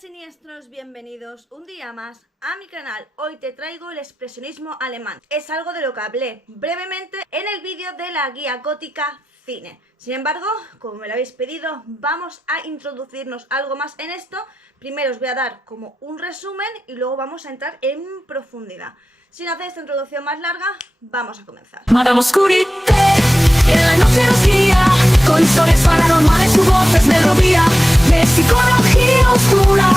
siniestros, bienvenidos un día más a mi canal. Hoy te traigo el expresionismo alemán. Es algo de lo que hablé brevemente en el vídeo de la guía gótica cine. Sin embargo, como me lo habéis pedido, vamos a introducirnos algo más en esto. Primero os voy a dar como un resumen y luego vamos a entrar en profundidad. Sin hacer esta introducción más larga, vamos a comenzar. Madame Oscurite, en la noche nos guía, con historias paranormales, su voz es melodía, de psicología oscura,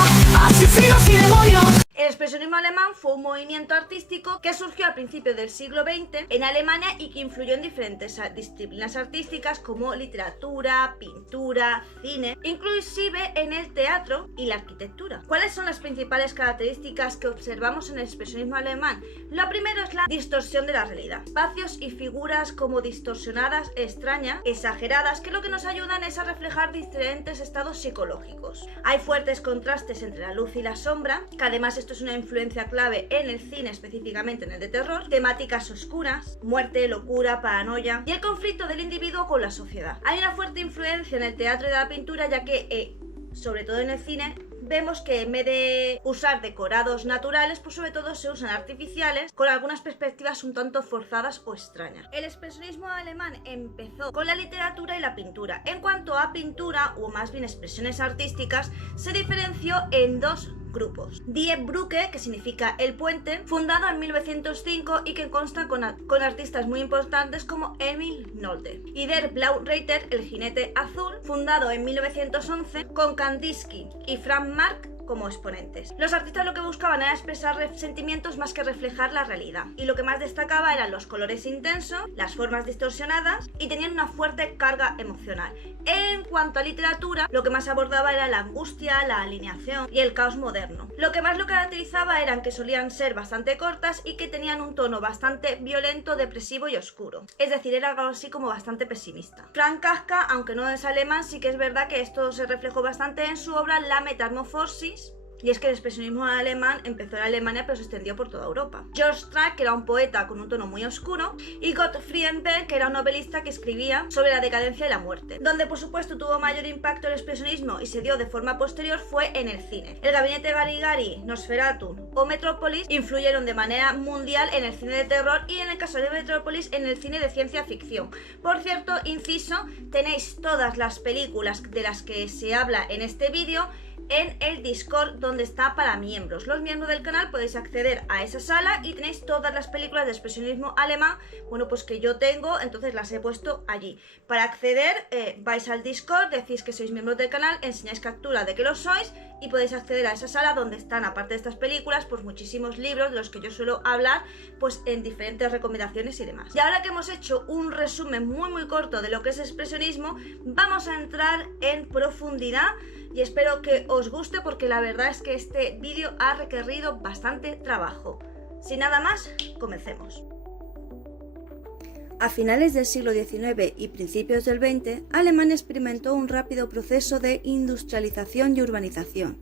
asesinos y demonios. El expresionismo alemán fue un movimiento artístico que surgió al principio del siglo XX en Alemania y que influyó en diferentes disciplinas artísticas como literatura, pintura, cine, inclusive en el teatro y la arquitectura. ¿Cuáles son las principales características que observamos en el expresionismo alemán? Lo primero es la distorsión de la realidad. Espacios y figuras como distorsionadas, extrañas, exageradas, que lo que nos ayudan es a reflejar diferentes estados psicológicos. Hay fuertes contrastes entre la luz y la sombra, que además esto es una influencia clave en el cine, específicamente en el de terror, temáticas oscuras, muerte, locura, paranoia y el conflicto del individuo con la sociedad. Hay una fuerte influencia en el teatro y de la pintura, ya que, sobre todo en el cine, vemos que en vez de usar decorados naturales, pues sobre todo se usan artificiales con algunas perspectivas un tanto forzadas o extrañas. El expresionismo alemán empezó con la literatura y la pintura. En cuanto a pintura, o más bien expresiones artísticas, se diferenció en dos grupos. Die Brücke, que significa el puente, fundado en 1905 y que consta con artistas muy importantes como Emil Nolde. Y Der Blaue Reiter, el jinete azul, fundado en 1911 con Kandinsky y Franz Marc como exponentes. Los artistas lo que buscaban era expresar sentimientos más que reflejar la realidad, y lo que más destacaba eran los colores intensos, las formas distorsionadas y tenían una fuerte carga emocional. En cuanto a literatura, lo que más abordaba era la angustia, la alineación y el caos moderno. Lo que más lo caracterizaba eran que solían ser bastante cortas y que tenían un tono bastante violento, depresivo y oscuro. Es decir, era algo así como bastante pesimista. Franz Kafka, aunque no es alemán, sí que es verdad que esto se reflejó bastante en su obra La Metamorfosis. Y es que el expresionismo alemán empezó en Alemania pero se extendió por toda Europa. Georg Strack, que era un poeta con un tono muy oscuro, y Gottfried Benn, que era un novelista que escribía sobre la decadencia y la muerte. Donde por supuesto tuvo mayor impacto el expresionismo y se dio de forma posterior fue en el cine. El Gabinete Garigari, Nosferatu o Metrópolis influyeron de manera mundial en el cine de terror y en el caso de Metrópolis en el cine de ciencia ficción. Por cierto, inciso, tenéis todas las películas de las que se habla en este vídeo en el Discord, donde está para miembros. Los miembros del canal podéis acceder a esa sala y tenéis todas las películas de expresionismo alemán, bueno, pues que yo tengo, entonces las he puesto allí. Para acceder, vais al Discord, decís que sois miembros del canal, enseñáis captura de que lo sois y podéis acceder a esa sala donde están, aparte de estas películas, pues muchísimos libros de los que yo suelo hablar, pues en diferentes recomendaciones y demás. Y ahora que hemos hecho un resumen muy corto de lo que es expresionismo, vamos a entrar en profundidad y espero que os guste, porque la verdad es que este vídeo ha requerido bastante trabajo. Sin nada más, comencemos. A finales del siglo XIX y principios del XX, Alemania experimentó un rápido proceso de industrialización y urbanización.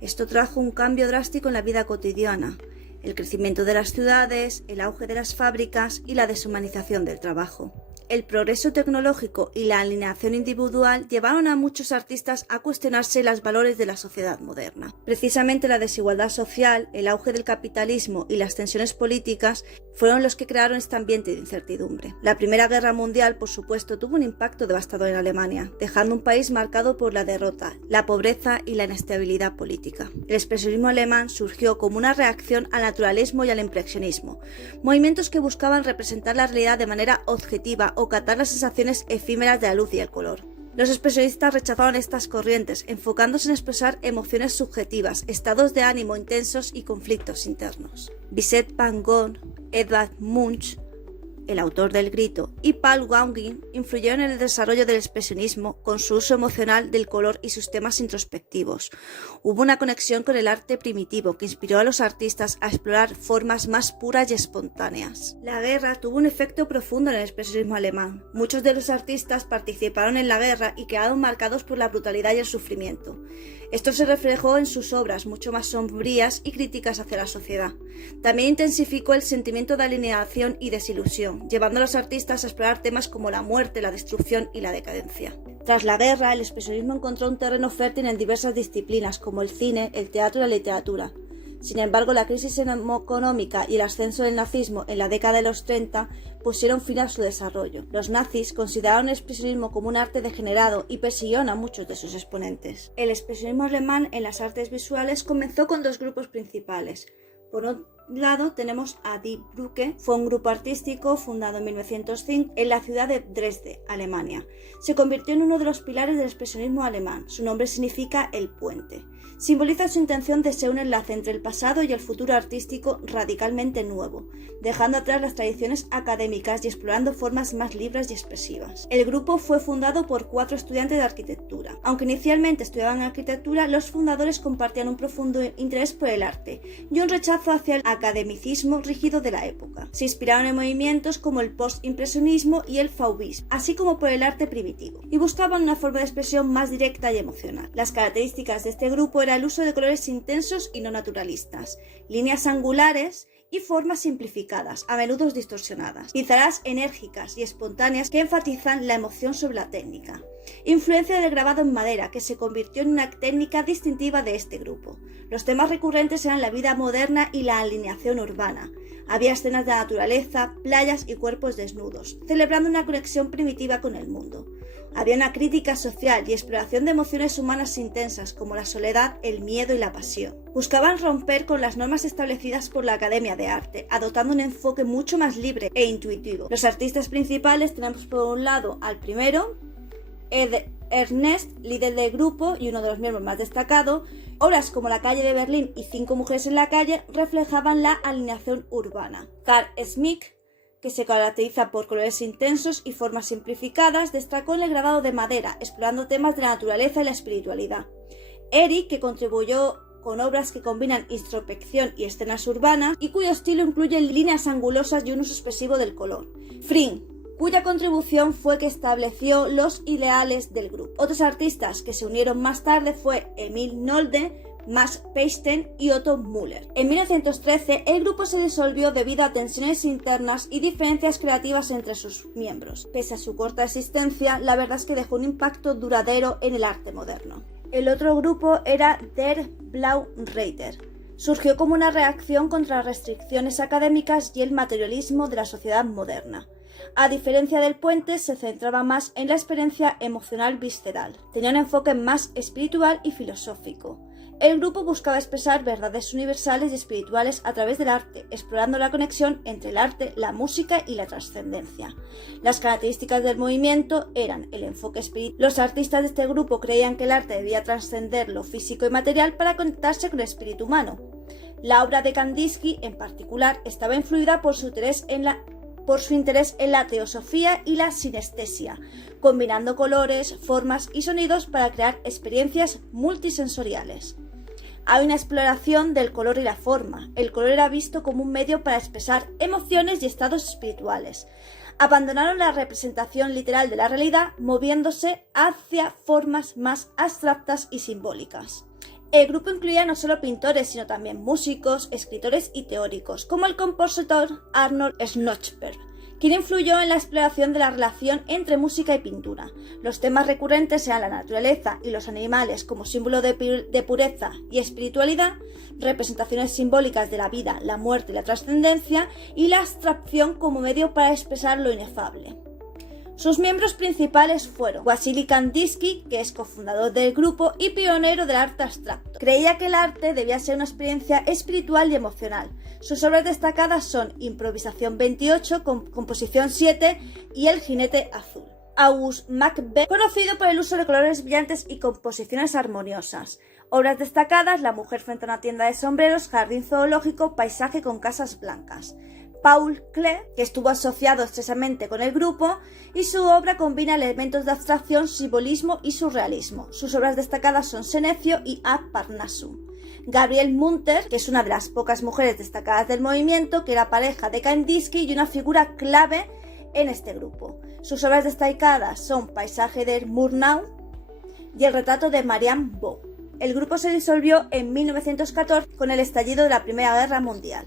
Esto trajo un cambio drástico en la vida cotidiana, el crecimiento de las ciudades, el auge de las fábricas y la deshumanización del trabajo. El progreso tecnológico y la alineación individual llevaron a muchos artistas a cuestionarse los valores de la sociedad moderna. Precisamente la desigualdad social, el auge del capitalismo y las tensiones políticas fueron los que crearon este ambiente de incertidumbre. La Primera Guerra Mundial, por supuesto, tuvo un impacto devastador en Alemania, dejando un país marcado por la derrota, la pobreza y la inestabilidad política. El expresionismo alemán surgió como una reacción al naturalismo y al impresionismo, movimientos que buscaban representar la realidad de manera objetiva o captar las sensaciones efímeras de la luz y el color. Los expresionistas rechazaron estas corrientes, enfocándose en expresar emociones subjetivas, estados de ánimo intensos y conflictos internos. Vincent van Gogh, Edvard Munch, el autor del Grito, y Paul Gauguin influyeron en el desarrollo del expresionismo con su uso emocional del color y sus temas introspectivos. Hubo una conexión con el arte primitivo que inspiró a los artistas a explorar formas más puras y espontáneas. La guerra tuvo un efecto profundo en el expresionismo alemán. Muchos de los artistas participaron en la guerra y quedaron marcados por la brutalidad y el sufrimiento. Esto se reflejó en sus obras mucho más sombrías y críticas hacia la sociedad. También intensificó el sentimiento de alienación y desilusión, llevando a los artistas a explorar temas como la muerte, la destrucción y la decadencia. Tras la guerra, el expresionismo encontró un terreno fértil en diversas disciplinas como el cine, el teatro y la literatura. Sin embargo, la crisis económica y el ascenso del nazismo en la década de los 30 pusieron fin a su desarrollo. Los nazis consideraron el expresionismo como un arte degenerado y persiguieron a muchos de sus exponentes. El expresionismo alemán en las artes visuales comenzó con dos grupos principales. Por un lado tenemos a Die Brücke, fue un grupo artístico fundado en 1905 en la ciudad de Dresde, Alemania. Se convirtió en uno de los pilares del expresionismo alemán. Su nombre significa el puente. Simboliza su intención de ser un enlace entre el pasado y el futuro artístico radicalmente nuevo, dejando atrás las tradiciones académicas y explorando formas más libres y expresivas. El grupo fue fundado por 4 estudiantes de arquitectura. Aunque inicialmente estudiaban arquitectura, los fundadores compartían un profundo interés por el arte y un rechazo hacia el academicismo rígido de la época. Se inspiraron en movimientos como el postimpresionismo y el fauvismo, así como por el arte primitivo, y buscaban una forma de expresión más directa y emocional. Las características de este grupo eran el uso de colores intensos y no naturalistas, líneas angulares y formas simplificadas, a menudo distorsionadas, pizarras enérgicas y espontáneas que enfatizan la emoción sobre la técnica. Influencia del grabado en madera, que se convirtió en una técnica distintiva de este grupo. Los temas recurrentes eran la vida moderna y la alineación urbana. Había escenas de naturaleza, playas y cuerpos desnudos, celebrando una conexión primitiva con el mundo. Había una crítica social y exploración de emociones humanas intensas como la soledad, el miedo y la pasión. Buscaban romper con las normas establecidas por la Academia de Arte, adoptando un enfoque mucho más libre e intuitivo. Los artistas principales tenemos por un lado al primero, Ernest, líder del grupo y uno de los miembros más destacados. Obras como La calle de Berlín y 5 mujeres en la calle reflejaban la alineación urbana. Carl Schmitt, que se caracteriza por colores intensos y formas simplificadas, destacó en el grabado de madera, explorando temas de la naturaleza y la espiritualidad. Eric, que contribuyó con obras que combinan introspección y escenas urbanas, y cuyo estilo incluye líneas angulosas y un uso expresivo del color. Fring, cuya contribución fue que estableció los ideales del grupo. Otros artistas que se unieron más tarde fue Emil Nolde, Max Peichten y Otto Müller. En 1913 el grupo se disolvió debido a tensiones internas y diferencias creativas entre sus miembros. Pese a su corta existencia, la verdad es que dejó un impacto duradero en el arte moderno. El otro grupo era Der Blaue Reiter. Surgió como una reacción contra las restricciones académicas y el materialismo de la sociedad moderna. A diferencia del puente, se centraba más en la experiencia emocional visceral. Tenía un enfoque más espiritual y filosófico. El grupo buscaba expresar verdades universales y espirituales a través del arte, explorando la conexión entre el arte, la música y la trascendencia. Las características del movimiento eran el enfoque espiritual. Los artistas de este grupo creían que el arte debía trascender lo físico y material para conectarse con el espíritu humano. La obra de Kandinsky, en particular, estaba influida por su interés en la teosofía y la sinestesia, combinando colores, formas y sonidos para crear experiencias multisensoriales. Hay una exploración del color y la forma. El color era visto como un medio para expresar emociones y estados espirituales. Abandonaron la representación literal de la realidad, moviéndose hacia formas más abstractas y simbólicas. El grupo incluía no solo pintores, sino también músicos, escritores y teóricos, como el compositor Arnold Schönberg, quien influyó en la exploración de la relación entre música y pintura. Los temas recurrentes eran la naturaleza y los animales como símbolo de pureza y espiritualidad, representaciones simbólicas de la vida, la muerte y la trascendencia, y la abstracción como medio para expresar lo inefable. Sus miembros principales fueron Wassily Kandinsky, que es cofundador del grupo y pionero del arte abstracto. Creía que el arte debía ser una experiencia espiritual y emocional. Sus obras destacadas son Improvisación 28, Composición 7 y El jinete azul. August Macbeth, conocido por el uso de colores brillantes y composiciones armoniosas. Obras destacadas: La mujer frente a una tienda de sombreros, Jardín zoológico, Paisaje con casas blancas. Paul Klee, que estuvo asociado estrechamente con el grupo, y su obra combina elementos de abstracción, simbolismo y surrealismo. Sus obras destacadas son Senecio y Ad Parnassum. Gabrielle Munter, que es una de las pocas mujeres destacadas del movimiento, que era pareja de Kandinsky y una figura clave en este grupo. Sus obras destacadas son Paisaje de Murnau y El retrato de Marianne Vaux. El grupo se disolvió en 1914 con el estallido de la Primera Guerra Mundial.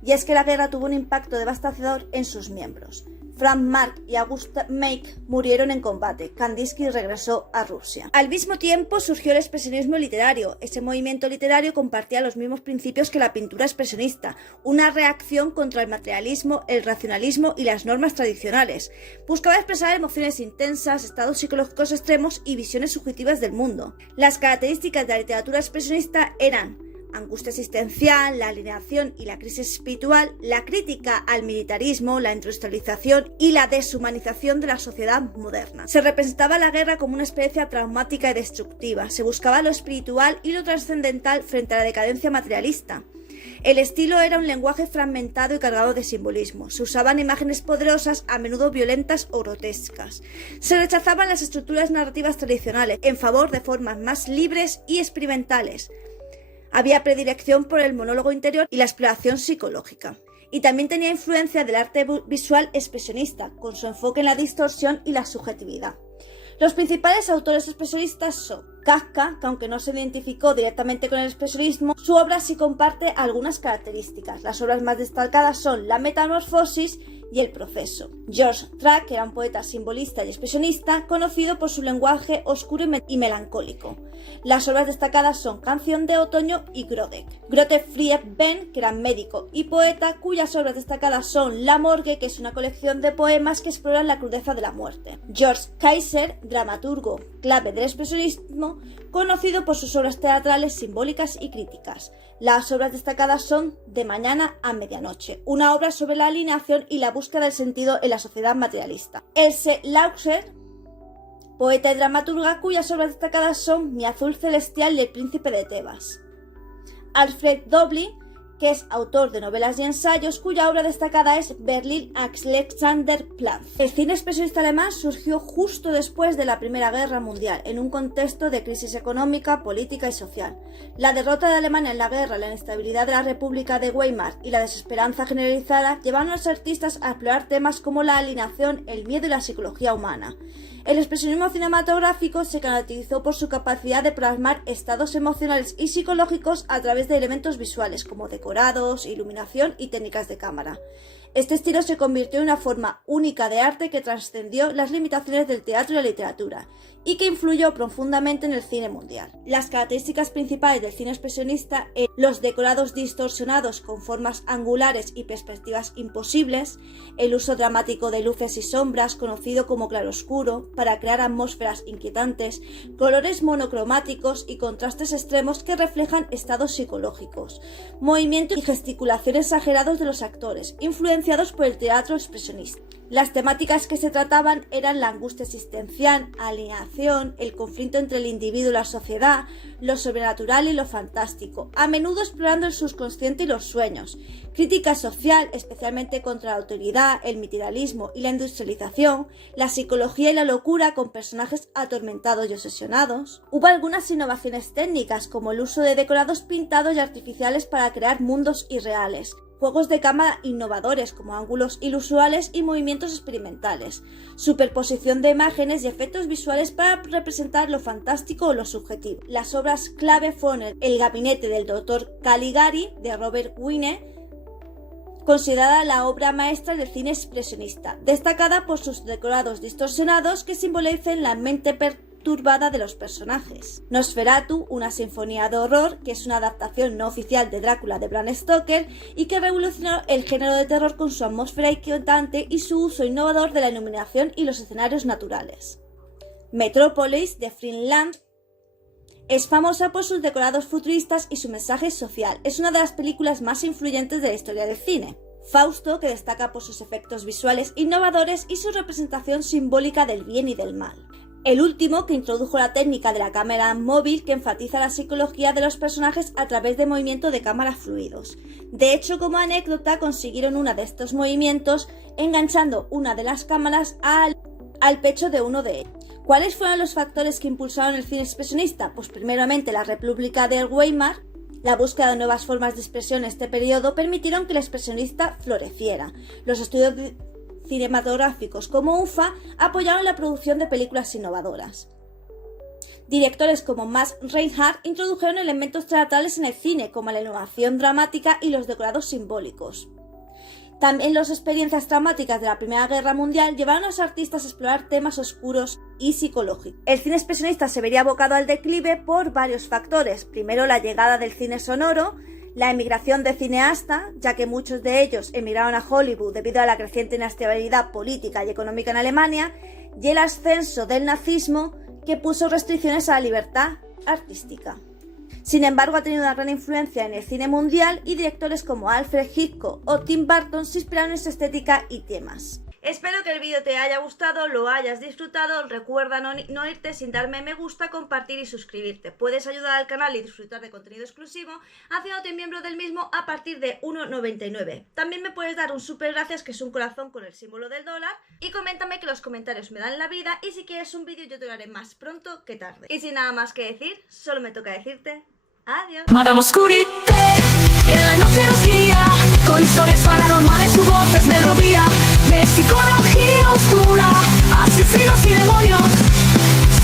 Y es que la guerra tuvo un impacto devastador en sus miembros. Frank Marc y August Meek murieron en combate. Kandinsky regresó a Rusia. Al mismo tiempo surgió el expresionismo literario. Ese movimiento literario compartía los mismos principios que la pintura expresionista, una reacción contra el materialismo, el racionalismo y las normas tradicionales. Buscaba expresar emociones intensas, estados psicológicos extremos y visiones subjetivas del mundo. Las características de la literatura expresionista eran angustia existencial, la alienación y la crisis espiritual, la crítica al militarismo, la industrialización y la deshumanización de la sociedad moderna. Se representaba la guerra como una experiencia traumática y destructiva, se buscaba lo espiritual y lo trascendental frente a la decadencia materialista. El estilo era un lenguaje fragmentado y cargado de simbolismo. Se usaban imágenes poderosas, a menudo violentas o grotescas. Se rechazaban las estructuras narrativas tradicionales en favor de formas más libres y experimentales. Había predilección por el monólogo interior y la exploración psicológica. Y también tenía influencia del arte visual expresionista, con su enfoque en la distorsión y la subjetividad. Los principales autores expresionistas son Kafka, que aunque no se identificó directamente con el expresionismo, su obra sí comparte algunas características. Las obras más destacadas son La Metamorfosis y El Proceso. George Track, que era un poeta simbolista y expresionista, conocido por su lenguaje oscuro y melancólico. Las obras destacadas son Canción de Otoño y Grodek. Godefroy Ben, que era médico y poeta, cuyas obras destacadas son La Morgue, que es una colección de poemas que exploran la crudeza de la muerte. George Kaiser, dramaturgo clave del expresionismo, conocido por sus obras teatrales, simbólicas y críticas. Las obras destacadas son De mañana a medianoche, una obra sobre la alineación y la búsqueda del sentido en la sociedad materialista. Else Lauser, poeta y dramaturga, cuyas obras destacadas son Mi azul celestial y El príncipe de Tebas. Alfred Doblin, que es autor de novelas y ensayos, cuya obra destacada es Berlin Alexanderplatz. El cine expresionista alemán surgió justo después de la Primera Guerra Mundial, en un contexto de crisis económica, política y social. La derrota de Alemania en la guerra, la inestabilidad de la República de Weimar y la desesperanza generalizada llevaron a los artistas a explorar temas como la alienación, el miedo y la psicología humana. El expresionismo cinematográfico se caracterizó por su capacidad de plasmar estados emocionales y psicológicos a través de elementos visuales como decorados, iluminación y técnicas de cámara. Este estilo se convirtió en una forma única de arte que trascendió las limitaciones del teatro y la literatura y que influyó profundamente en el cine mundial. Las características principales del cine expresionista eran los decorados distorsionados con formas angulares y perspectivas imposibles, el uso dramático de luces y sombras, conocido como claroscuro, para crear atmósferas inquietantes, colores monocromáticos y contrastes extremos que reflejan estados psicológicos, movimientos y gesticulación exagerados de los actores, influenciados por el teatro expresionista. Las temáticas que se trataban eran la angustia existencial, alienación, el conflicto entre el individuo y la sociedad, lo sobrenatural y lo fantástico, a menudo explorando el subconsciente y los sueños, crítica social, especialmente contra la autoridad, el materialismo y la industrialización, la psicología y la locura con personajes atormentados y obsesionados. Hubo algunas innovaciones técnicas, como el uso de decorados pintados y artificiales para crear mundos irreales, juegos de cámara innovadores como ángulos inusuales y movimientos experimentales, superposición de imágenes y efectos visuales para representar lo fantástico o lo subjetivo. Las obras clave fueron El gabinete del Dr. Caligari de Robert Wiene, considerada la obra maestra del cine expresionista, destacada por sus decorados distorsionados que simbolizan la mente perturbada de los personajes. Nosferatu, una sinfonía de horror, que es una adaptación no oficial de Drácula de Bram Stoker y que revolucionó el género de terror con su atmósfera inquietante y su uso innovador de la iluminación y los escenarios naturales. Metrópolis de Friedland es famosa por sus decorados futuristas y su mensaje social. Es una de las películas más influyentes de la historia del cine. Fausto, que destaca por sus efectos visuales innovadores y su representación simbólica del bien y del mal. El último, que introdujo la técnica de la cámara móvil, que enfatiza la psicología de los personajes a través de movimiento de cámara fluidos. De hecho, como anécdota, consiguieron uno de estos movimientos enganchando una de las cámaras al pecho de uno de ellos. ¿Cuáles fueron los factores que impulsaron el cine expresionista? Pues primeramente la República de Weimar. La búsqueda de nuevas formas de expresión en este periodo permitieron que el expresionista floreciera. Los estudios cinematográficos como UFA apoyaron la producción de películas innovadoras. Directores como Max Reinhardt introdujeron elementos teatrales en el cine, como la innovación dramática y los decorados simbólicos. También las experiencias traumáticas de la Primera Guerra Mundial llevaron a los artistas a explorar temas oscuros y psicológicos. El cine expresionista se vería abocado al declive por varios factores. Primero, la llegada del cine sonoro, la emigración de cineastas, ya que muchos de ellos emigraron a Hollywood debido a la creciente inestabilidad política y económica en Alemania, y el ascenso del nazismo, que puso restricciones a la libertad artística. Sin embargo, ha tenido una gran influencia en el cine mundial y directores como Alfred Hitchcock o Tim Burton se inspiraron en su estética y temas. Espero que el vídeo te haya gustado, lo hayas disfrutado. Recuerda no irte sin darme me gusta, compartir y suscribirte. Puedes ayudar al canal y disfrutar de contenido exclusivo haciéndote miembro del mismo a partir de 1,99. También me puedes dar un super gracias, que es un corazón con el símbolo del dólar, y coméntame, que los comentarios me dan la vida, y si quieres un vídeo yo te lo haré más pronto que tarde. Y sin nada más que decir, solo me toca decirte adiós. Madame Oscurité, en la noche nos guía, con historias paranormales, su voz es melodía de psicología oscura, asesinos y demonios.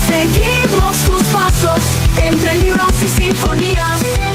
Seguimos tus pasos entre libros y sinfonías.